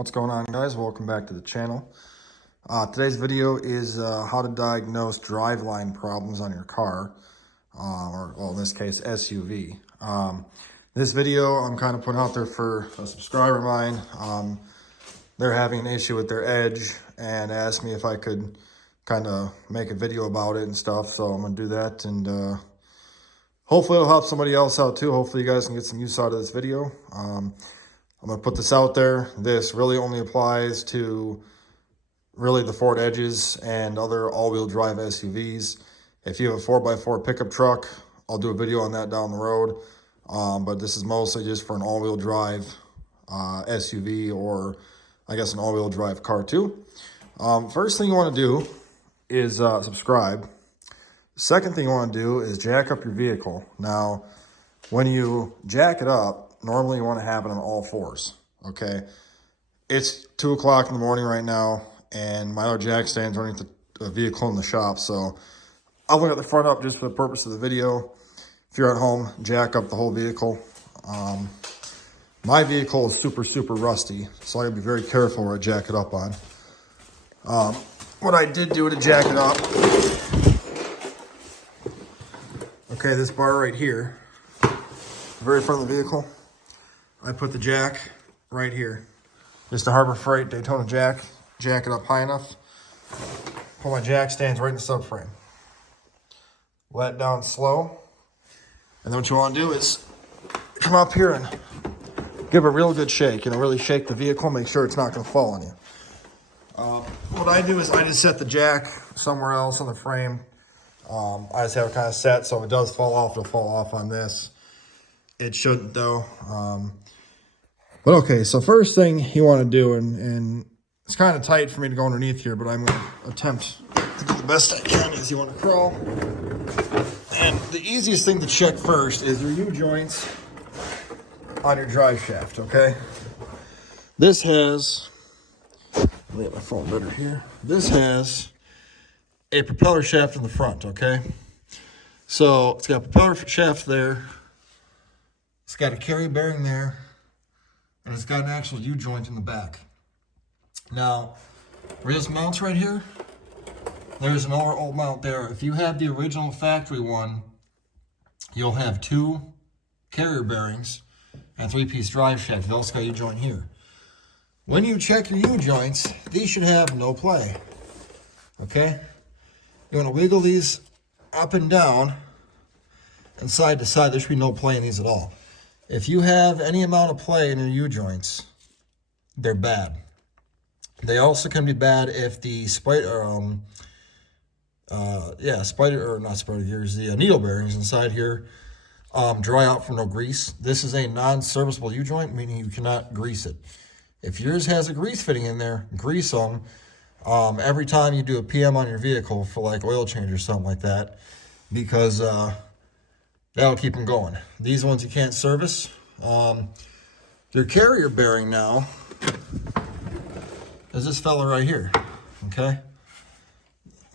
What's going on, guys? Welcome back to the channel. Today's video is how to diagnose driveline problems on your car, or well, in this case, SUV. This video I'm kind of putting out there for a subscriber of mine. They're having an issue with their edge and asked me if I could kind of make a video about it and stuff. So I'm going to do that, and hopefully it'll help somebody else out too. Hopefully you guys can get some use out of this video. I'm going to put this out there. This really only applies to really the Ford Edges and other all-wheel drive SUVs. If you have a 4x4 pickup truck, I'll do a video on that down the road. But this is mostly just for an all-wheel drive SUV, or I guess an all-wheel drive car too. First thing you want to do is subscribe. Second thing you want to do is jack up your vehicle. Now, when you jack it up, normally you want to have it on all fours, okay? It's 2 o'clock in the morning right now, and my other jack stand's underneath the vehicle in the shop, so I'll look at the front up just for the purpose of the video. If you're at home, jack up the whole vehicle. My vehicle is super rusty, so I gotta be very careful where I jack it up on. What I did do to jack it up, okay, this bar right here, very front of the vehicle, I put the jack right here. Just a Harbor Freight Daytona jack it up high enough. Pull my jack stands right in the subframe. Let it down slow. And then what you want to do is come up here and give a real good shake. Really shake the vehicle, make sure it's not going to fall on you. What I do is I just set the jack somewhere else on the frame. I just have it kind of set, so if it does fall off, it'll fall off on this. It shouldn't though. But okay, so first thing you want to do, and it's kind of tight for me to go underneath here, but I'm going to attempt to do the best I can, is you want to crawl. And the easiest thing to check first is your U-joints on your drive shaft, okay? This has, let me get my phone better here. This has a propeller shaft in the front, okay? So it's got a propeller shaft there. It's got a carry bearing there, and it's got an actual U-joint in the back. Now, where this mounts right here, there's an old mount there. If you have the original factory one, you'll have 2 carrier bearings and a 3-piece drive shaft. You've also got a U-joint here. When you check your U-joints, these should have no play, okay? You want to wiggle these up and down and side to side. There should be no play in these at all. If you have any amount of play in your U-joints, they're bad. They also can be bad if the the needle bearings inside here dry out from no grease. This is a non-serviceable U-joint, meaning you cannot grease it. If yours has a grease fitting in there, grease them every time you do a PM on your vehicle for like oil change or something like that, because that'll keep them going. These ones you can't service. Your carrier bearing now is this fella right here, okay?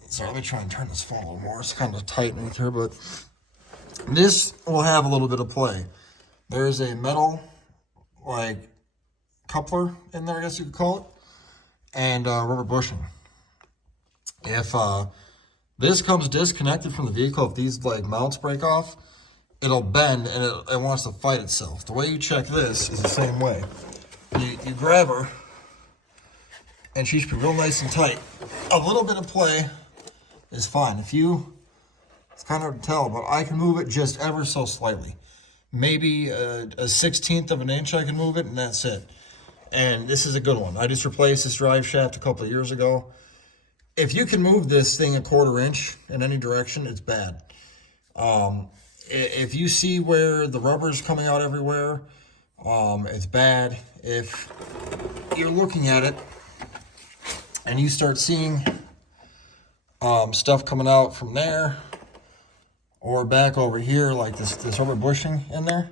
So let me try and turn this phone a little more. It's kind of tight right here, but this will have a little bit of play. There's a metal, like, coupler in there, I guess you could call it, and rubber bushing. If this comes disconnected from the vehicle, if these like mounts break off, it'll bend and it wants to fight itself. The way you check this is the same way. You grab her, and she should be real nice and tight. A little bit of play is fine. It's kind of hard to tell, but I can move it just ever so slightly. Maybe a 1/16 of an inch I can move it, and that's it. And this is a good one. I just replaced this drive shaft a couple of years ago. If you can move this thing a 1/4 inch in any direction, it's bad. If you see where the rubber's coming out everywhere, it's bad. If you're looking at it and you start seeing stuff coming out from there or back over here, like this rubber bushing in there.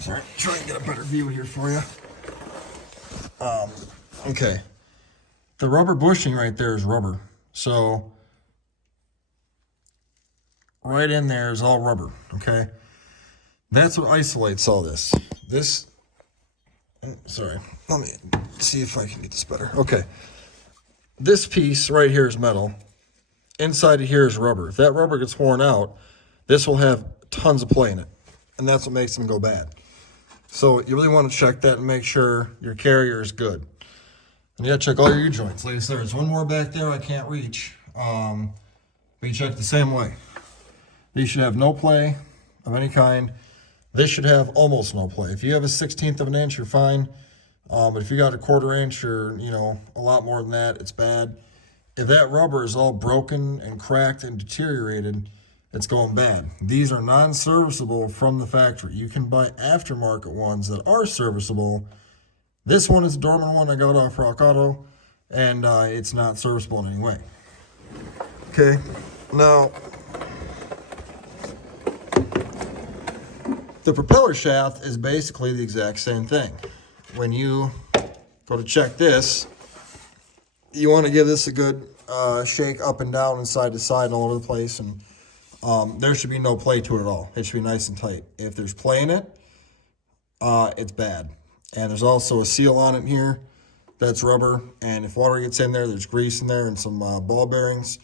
Sorry, try and get a better view here for you. Okay. The rubber bushing right there is rubber. So right in there is all rubber, okay? That's what isolates all this. This Sorry, let me see if I can get this better. Okay, this piece right here is metal. Inside of here is rubber. If that rubber gets worn out, this will have tons of play in it, and that's what makes them go bad. So you really want to check that and make sure your carrier is good. And you got to check all your U-joints. Ladies, there's one more back there I can't reach, but you check the same way. These should have no play of any kind. This should have almost no play. If you have a 1/16 of an inch, you're fine. But if you got a 1/4 inch or, a lot more than that, it's bad. If that rubber is all broken and cracked and deteriorated, it's going bad. These are non-serviceable from the factory. You can buy aftermarket ones that are serviceable. This one is a dormant one I got off Rock Auto, and it's not serviceable in any way. Okay, now the propeller shaft is basically the exact same thing. When you go to check this, you want to give this a good shake up and down and side to side and all over the place, and there should be no play to it at all. It should be nice and tight. If there's play in it, it's bad. And there's also a seal on it here that's rubber, and if water gets in there, there's grease in there and some ball bearings.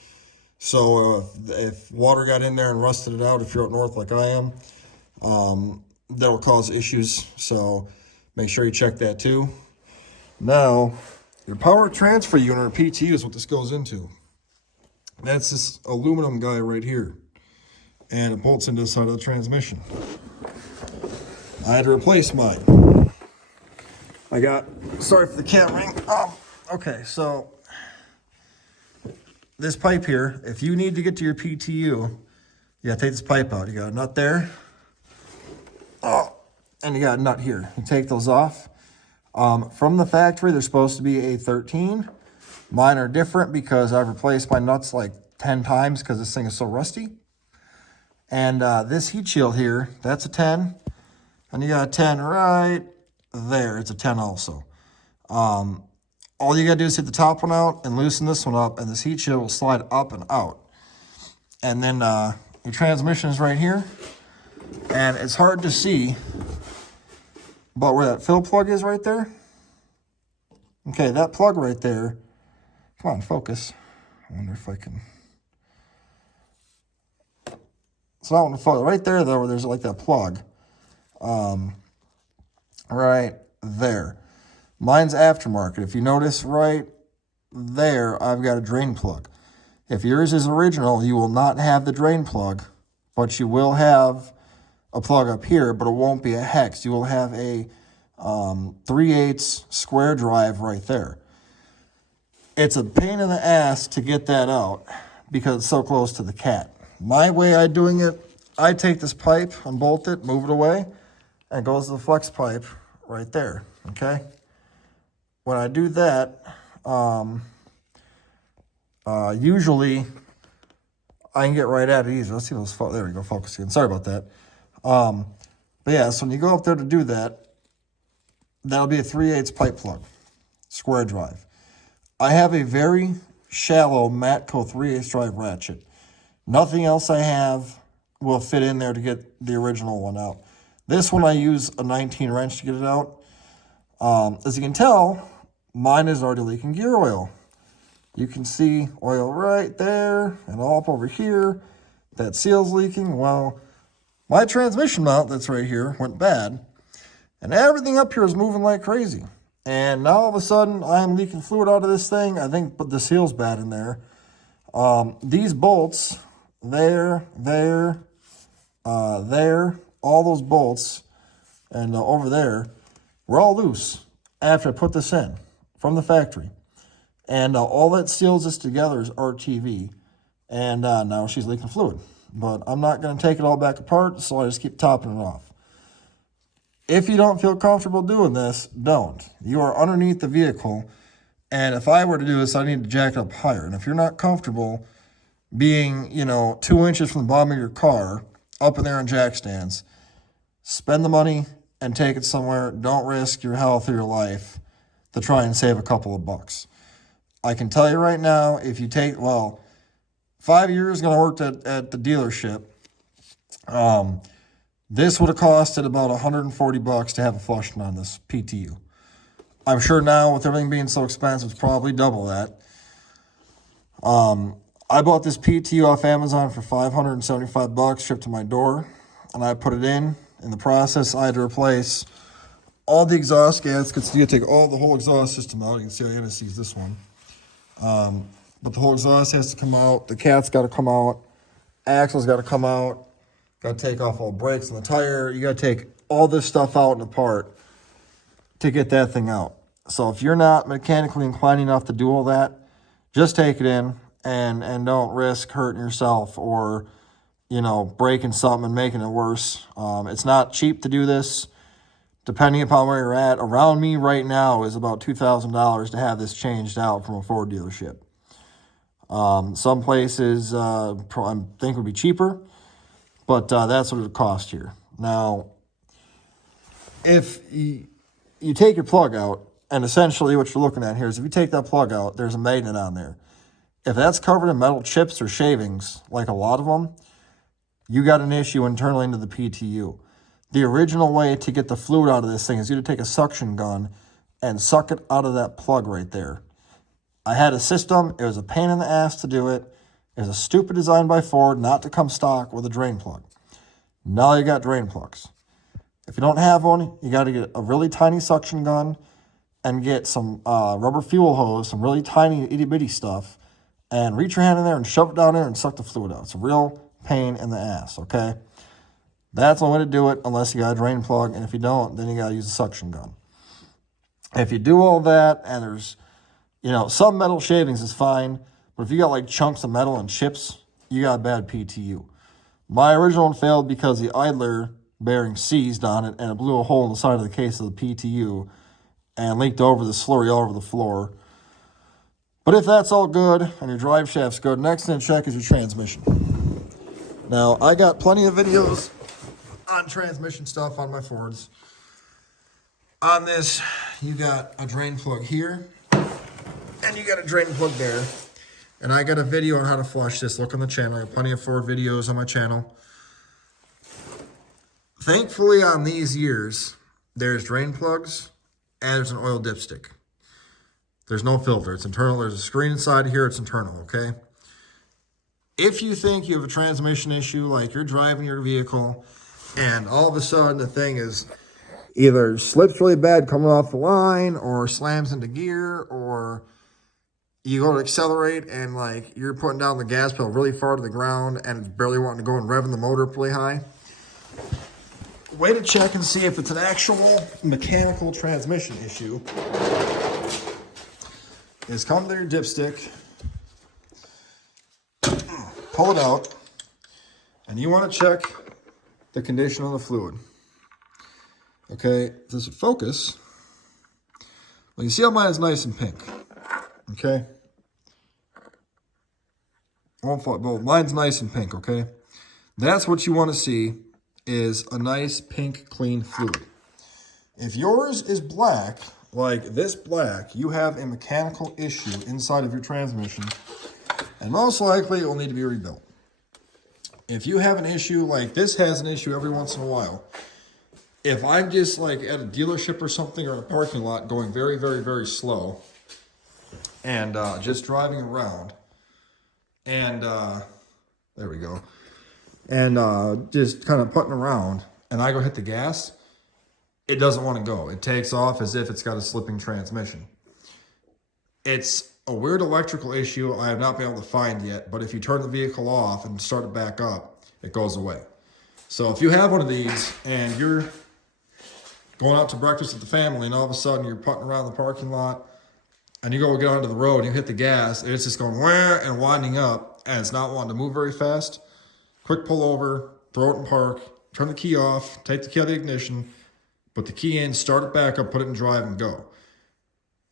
So if water got in there and rusted it out, if you're up north like I am, that'll cause issues. So make sure you check that too. Now, your power transfer unit, or PTU, is what this goes into. That's this aluminum guy right here, and it bolts into the side of the transmission. I had to replace mine. Sorry for the cat ring. Okay, so this pipe here, if you need to get to your PTU, you gotta take this pipe out. You got a nut there, and you got a nut here. You take those off. From the factory, they're supposed to be a 13. Mine are different because I've replaced my nuts like 10 times because this thing is so rusty. And this heat shield here, that's a 10. And you got a 10 right there. It's a 10 also. All you got to do is hit the top one out and loosen this one up, and this heat shield will slide up and out. And then your transmission is right here. And it's hard to see, but where that fill plug is right there. Okay, that plug right there. Come on, focus. I wonder if I can. It's not on the photo. Right there, though, where there's like that plug. Right there. Mine's aftermarket. If you notice right there, I've got a drain plug. If yours is original, you will not have the drain plug, but you will have a plug up here, but it won't be a hex. You will have a 3/8 square drive right there. It's a pain in the ass to get that out because it's so close to the cat. My way of doing it, I take this pipe, unbolt it, move it away, and it goes to the flex pipe right there, okay? When I do that, usually I can get right at it easy. Let's see those, there we go, focus again. Sorry about that. But yeah, so when you go up there to do that, that'll be a 3/8 pipe plug, square drive. I have a very shallow Matco 3/8 drive ratchet. Nothing else I have will fit in there to get the original one out. This one I use a 19 wrench to get it out. As you can tell, mine is already leaking gear oil. You can see oil right there and all up over here. That seal's leaking. Well, my transmission mount that's right here went bad, and everything up here is moving like crazy. And now all of a sudden, I'm leaking fluid out of this thing. I think but the seal's bad in there. These bolts, there, all those bolts, and over there, were all loose after I put this in from the factory. And all that seals this together is RTV. And now she's leaking fluid. But I'm not going to take it all back apart, so I just keep topping it off. If you don't feel comfortable doing this, don't. You are underneath the vehicle, and if I were to do this, I need to jack it up higher. And if you're not comfortable being, 2 inches from the bottom of your car, up in there in jack stands, spend the money and take it somewhere. Don't risk your health or your life to try and save a couple of bucks. I can tell you right now, if you take, 5 years going to work at the dealership, this would have costed about $140 to have a flushing on this PTU. I'm sure now with everything being so expensive, it's probably double that. I bought this PTU off Amazon for $575 shipped to my door, and I put it in. In the process, I had to replace all the exhaust gaskets. You gotta take all the whole exhaust system out. You can see I gotta seize this one. But the whole exhaust has to come out. The cat's got to come out. Axle's got to come out. Got to take off all brakes and the tire. You got to take all this stuff out and apart to get that thing out. So if you're not mechanically inclined enough to do all that, just take it in and don't risk hurting yourself or, you know, breaking something and making it worse. It's not cheap to do this. Depending upon where you're at, around me right now is about $2,000 to have this changed out from a Ford dealership. Some places I think would be cheaper, but that's what it would cost here. Now, if you take your plug out, and essentially what you're looking at here is if you take that plug out, there's a magnet on there. If that's covered in metal chips or shavings, like a lot of them, you got an issue internally into the PTU. The original way to get the fluid out of this thing is you to take a suction gun and suck it out of that plug right there. I had a system. It was a pain in the ass to do it. It was a stupid design by Ford not to come stock with a drain plug. Now you got drain plugs. If you don't have one, you got to get a really tiny suction gun and get some rubber fuel hose, some really tiny itty-bitty stuff, and reach your hand in there and shove it down there and suck the fluid out. It's a real pain in the ass, okay? That's the way to do it unless you got a drain plug, and if you don't, then you got to use a suction gun. If you do all that and there's, you know, some metal shavings is fine, but if you got like chunks of metal and chips, you got a bad PTU. My original one failed because the idler bearing seized on it and it blew a hole in the side of the case of the PTU and leaked over the slurry all over the floor. But if that's all good and your drive shaft's good, next thing to check is your transmission. Now, I got plenty of videos on transmission stuff on my Fords. On this, you got a drain plug here, and you got a drain plug there. And I got a video on how to flush this. Look on the channel. I have plenty of Ford videos on my channel. Thankfully, on these years, there's drain plugs and there's an oil dipstick. There's no filter. It's internal. There's a screen inside here. It's internal, okay? If you think you have a transmission issue, like you're driving your vehicle and all of a sudden the thing is either slips really bad coming off the line or slams into gear, or you go to accelerate and like you're putting down the gas pedal really far to the ground and it's barely wanting to go and revving the motor up really high, way to check and see if it's an actual mechanical transmission issue is come to your dipstick, pull it out, and you want to check the condition of the fluid. Okay, this would focus. Well, you see how mine is nice and pink. Okay? Well, mine's nice and pink, okay? That's what you want to see is a nice pink, clean fluid. If yours is black, like this black, you have a mechanical issue inside of your transmission, and most likely it will need to be rebuilt. If you have an issue, like this has an issue every once in a while, if I'm just like at a dealership or something or in a parking lot going very, very, very slow and just driving around and there we go, and just kind of putting around and I go hit the gas, it doesn't want to go. It takes off as if it's got a slipping transmission. It's a weird electrical issue I have not been able to find yet, but if you turn the vehicle off and start it back up, it goes away. So if you have one of these and you're going out to breakfast with the family and all of a sudden you're putting around the parking lot and you go get onto the road and you hit the gas and it's just going wah and winding up and it's not wanting to move very fast, quick pull over, throw it in park, turn the key off, take the key out of the ignition, put the key in, start it back up, put it in drive and go.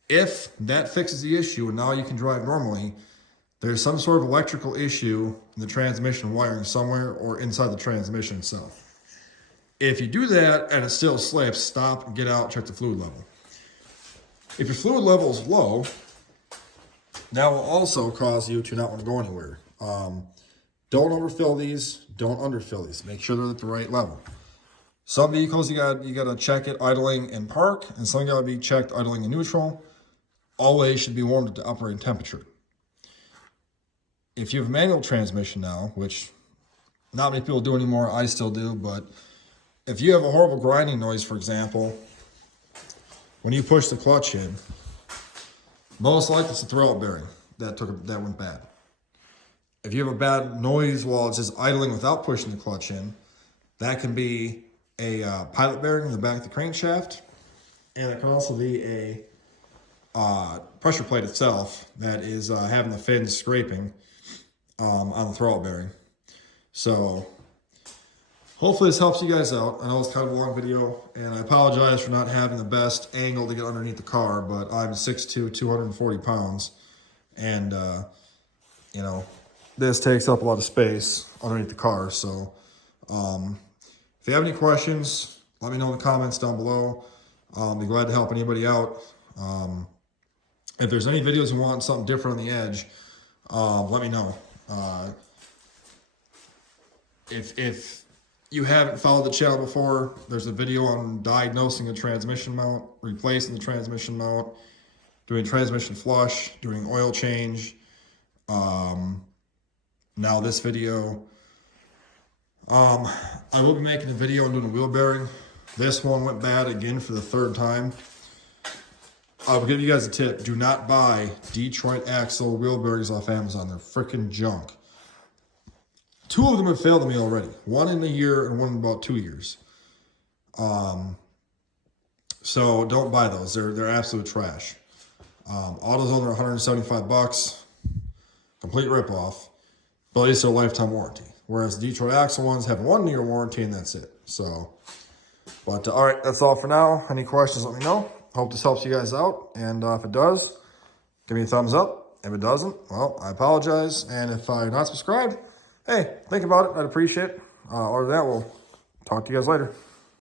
If that fixes the issue and now you can drive normally, there's some sort of electrical issue in the transmission wiring somewhere or inside the transmission itself. If you do that and it still slips, stop, get out, check the fluid level. If your fluid level is low, that will also cause you to not want to go anywhere. Don't overfill these, don't underfill these. Make sure they're at the right level. Some vehicles you gotta check it idling in park, and some gotta be checked idling in neutral. Always should be warmed to operating temperature. If you have a manual transmission now, which not many people do anymore, I still do, but if you have a horrible grinding noise, for example, when you push the clutch in, most likely it's the throwout bearing that went bad. If you have a bad noise while it's just idling without pushing the clutch in, that can be a pilot bearing in the back of the crankshaft, and it can also be a pressure plate itself that is having the fins scraping on the throwout bearing. So hopefully this helps you guys out. I know it's kind of a long video, and I apologize for not having the best angle to get underneath the car, but I'm 6'2", 240 pounds, and you know, this takes up a lot of space underneath the car. So if you have any questions, let me know in the comments down below. I'll be glad to help anybody out. If there's any videos you want something different on the edge, let me know. If you haven't followed the channel before, there's a video on diagnosing a transmission mount, replacing the transmission mount, doing transmission flush, doing oil change. Now this video, I will be making a video on doing a wheel bearing. This one went bad again for the third time. I will give you guys a tip. Do not buy Detroit axle wheel bearings off Amazon. They're freaking junk. 2 of them have failed me already. 1 in a year and 1 in about 2 years. So don't buy those. They're absolute trash. AutoZone are $175. Complete ripoff. But at least they're a lifetime warranty. Whereas the Detroit axle ones have a 1-year warranty and that's it. So, but all right, that's all for now. Any questions, let me know. Hope this helps you guys out. And if it does, give me a thumbs up. If it doesn't, well, I apologize. And if you're not subscribed, hey, think about it. I'd appreciate it. Other than that, we'll talk to you guys later.